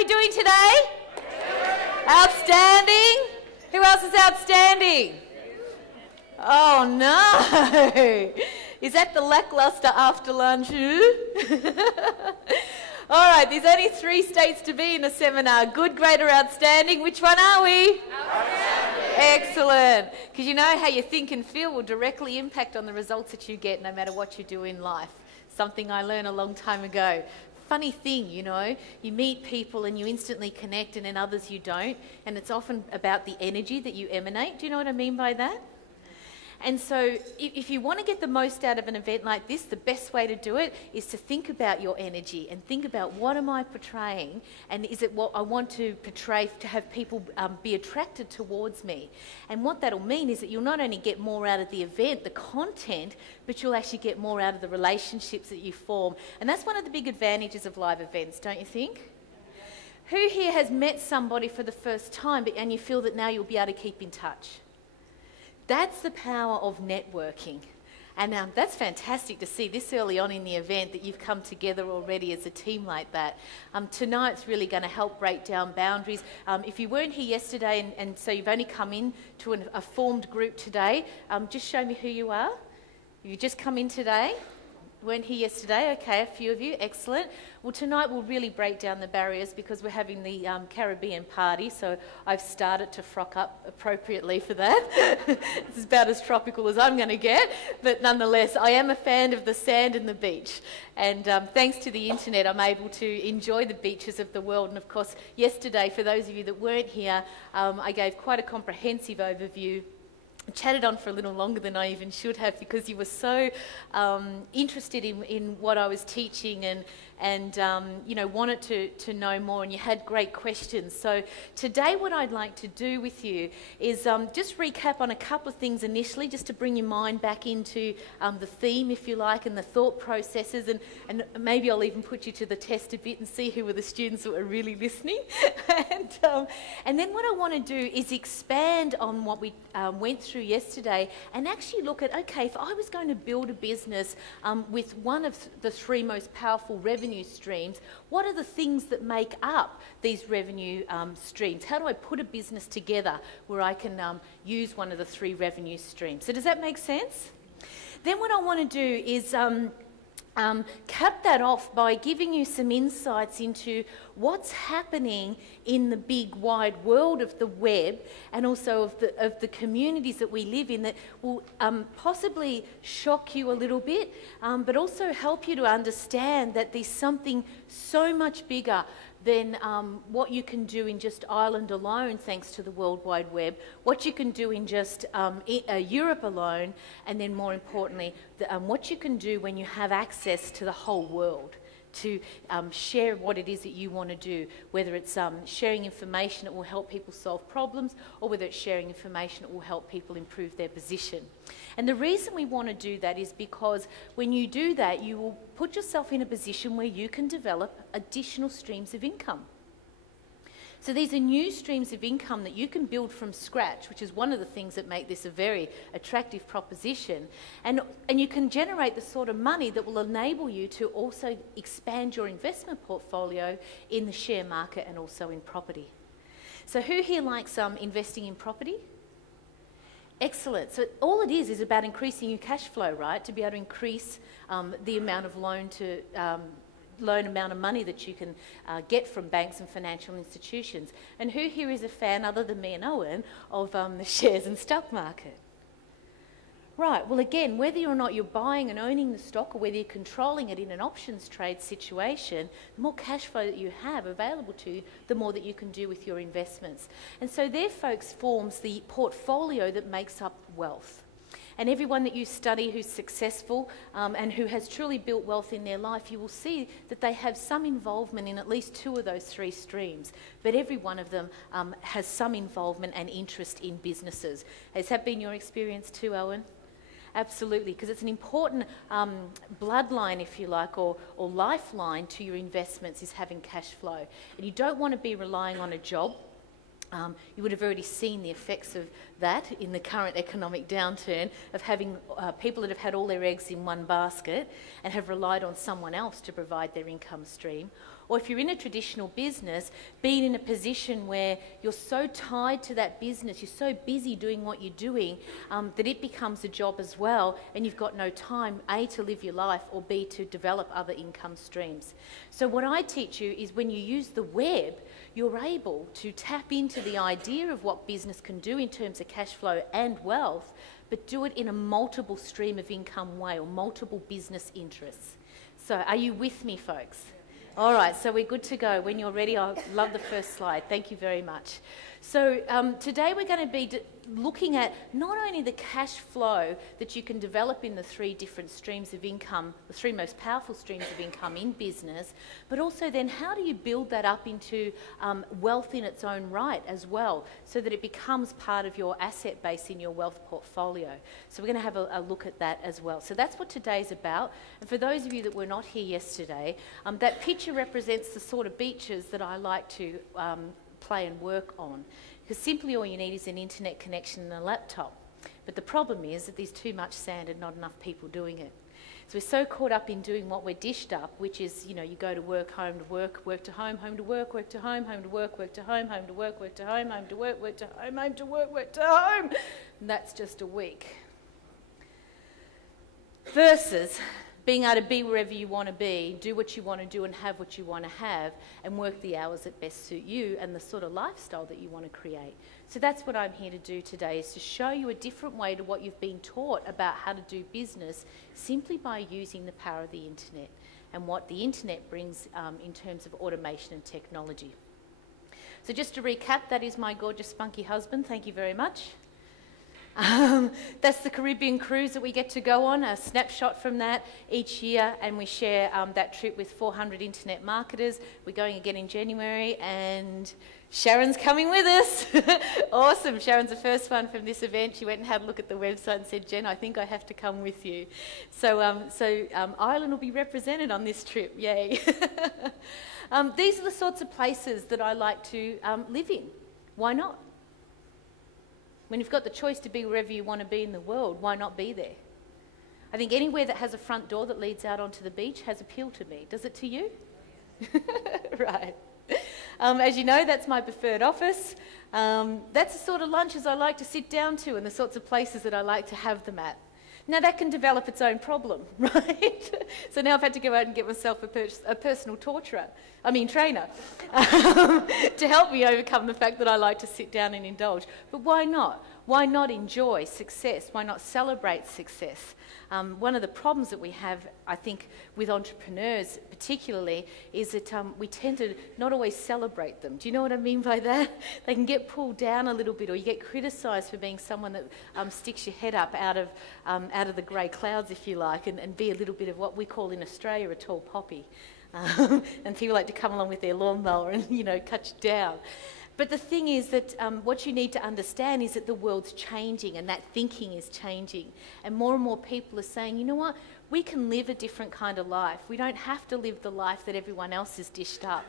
we doing today? Outstanding? Who else is outstanding? Oh no! Is that the lackluster after lunch? All right, there's only 3 states to be in a seminar. Good, great, or outstanding. Which one are we? Outstanding. Excellent. Because you know how you think and feel will directly impact on the results that you get no matter what you do in life. Something I learned a long time ago. Funny thing, you know, you meet people and you instantly connect and then others you don't. And it's often about the energy that you emanate. Do you know what I mean by that? And so if you want to get the most out of an event like this, the best way to do it is to think about your energy and think about what am I portraying, and is it what I want to portray to have people be attracted towards me. And what that'll mean is that you'll not only get more out of the event, the content, but you'll actually get more out of the relationships that you form. And that's one of the big advantages of live events, don't you think? Who here has met somebody for the first time and you feel that now you'll be able to keep in touch? That's the power of networking. And that's fantastic to see this early on in the event that you've come together already as a team like that. Tonight's really going to help break down boundaries. If you weren't here yesterday and so you've only come in to a formed group today, just show me who you are. You just come in today. Weren't here yesterday? Okay, a few of you, excellent. Well, tonight we'll really break down the barriers because we're having the Caribbean party, so I've started to frock up appropriately for that. It's about as tropical as I'm going to get, but nonetheless, I am a fan of the sand and the beach. And thanks to the internet, I'm able to enjoy the beaches of the world. And of course, yesterday, for those of you that weren't here, I gave quite a comprehensive overview. I chatted on for a little longer than I even should have because you were so interested in what I was teaching and you know, wanted to know more, and you had great questions. So today what I'd like to do with you is just recap on a couple of things initially, just to bring your mind back into the theme, if you like, and the thought processes, and maybe I'll even put you to the test a bit and see who were the students that were really listening. And then what I want to do is expand on what we went through yesterday and actually look at, okay, if I was going to build a business with one of the 3 most powerful revenue streams, what are the things that make up these revenue streams? How do I put a business together where I can use one of the 3 revenue streams? So does that make sense? Then what I want to do is cap that off by giving you some insights into what's happening in the big wide world of the web and also of the communities that we live in that will possibly shock you a little bit, but also help you to understand that there's something so much bigger than what you can do in just Ireland alone, thanks to the World Wide Web, what you can do in just Europe alone, and then more importantly, what you can do when you have access to the whole world to share what it is that you want to do, whether it's sharing information that will help people solve problems or whether it's sharing information that will help people improve their position. And the reason we want to do that is because when you do that, you will put yourself in a position where you can develop additional streams of income. So these are new streams of income that you can build from scratch, which is one of the things that make this a very attractive proposition. And you can generate the sort of money that will enable you to also expand your investment portfolio in the share market and also in property. So who here likes investing in property? Excellent. So all it is about increasing your cash flow, right? To be able to increase the amount of loan amount of money that you can get from banks and financial institutions. And who here is a fan, other than me and Owen, of the shares and stock market? Right, well again, whether or not you're buying and owning the stock or whether you're controlling it in an options trade situation, the more cash flow that you have available to you, the more that you can do with your investments. And so there, folks, forms the portfolio that makes up wealth. And everyone that you study who's successful and who has truly built wealth in their life, you will see that they have some involvement in at least 2 of those 3 streams. But every one of them has some involvement and interest in businesses. Has that been your experience too, Owen? Absolutely, because it's an important bloodline, if you like, or lifeline to your investments is having cash flow. And you don't want to be relying on a job. You would have already seen the effects of that in the current economic downturn of having people that have had all their eggs in one basket and have relied on someone else to provide their income stream. Or if you're in a traditional business, being in a position where you're so tied to that business, you're so busy doing what you're doing, that it becomes a job as well, and you've got no time, A, to live your life, or B, to develop other income streams. So what I teach you is when you use the web, you're able to tap into the idea of what business can do in terms of cash flow and wealth, but do it in a multiple stream of income way, or multiple business interests. So are you with me, folks? All right, so we're good to go. When you're ready, I love the first slide. Thank you very much. So today we're going to be looking at not only the cash flow that you can develop in the three different streams of income, the three most powerful streams of income in business, but also then how do you build that up into wealth in its own right as well, so that it becomes part of your asset base in your wealth portfolio. So we're going to have a look at that as well. So that's what today's about. And for those of you that were not here yesterday, that picture represents the sort of beaches that I like to play and work on, because simply all you need is an internet connection and a laptop. But the problem is that there's too much sand and not enough people doing it. So we're so caught up in doing what we're dished up, which is, you know, you go to work, home to work, work to home, home to work, work to home, home to work, work to home, home to work, work to home, home to work, work to home, home to work, work to home. And that's just a week. Versus being able to be wherever you want to be, do what you want to do and have what you want to have, and work the hours that best suit you and the sort of lifestyle that you want to create. So that's what I'm here to do today, is to show you a different way to what you've been taught about how to do business, simply by using the power of the internet and what the internet brings in terms of automation and technology. So just to recap, that is my gorgeous spunky husband. Thank you very much. That's the Caribbean cruise that we get to go on, a snapshot from that each year, and we share that trip with 400 internet marketers. We're going again in January, and Sharon's coming with us. Awesome. Sharon's the first one from this event. She went and had a look at the website and said, Jen, I think I have to come with you. So, Ireland will be represented on this trip. Yay. These are the sorts of places that I like to live in. Why not? When you've got the choice to be wherever you want to be in the world, why not be there? I think anywhere that has a front door that leads out onto the beach has appeal to me. Does it to you? Right. As you know, that's my preferred office. That's the sort of lunches I like to sit down to, and the sorts of places that I like to have them at. Now that can develop its own problem, right? So now I've had to go out and get myself a personal trainer, to help me overcome the fact that I like to sit down and indulge. But why not? Why not enjoy success? Why not celebrate success? One of the problems that we have, I think, with entrepreneurs particularly, is that we tend to not always celebrate them. Do you know what I mean by that? They can get pulled down a little bit, or you get criticised for being someone that sticks your head up out of the grey clouds, if you like, and be a little bit of what we call in Australia a tall poppy. And people like to come along with their lawnmower and, you know, cut you down. But the thing is that what you need to understand is that the world's changing, and that thinking is changing. And more people are saying, you know what, we can live a different kind of life. We don't have to live the life that everyone else has dished up.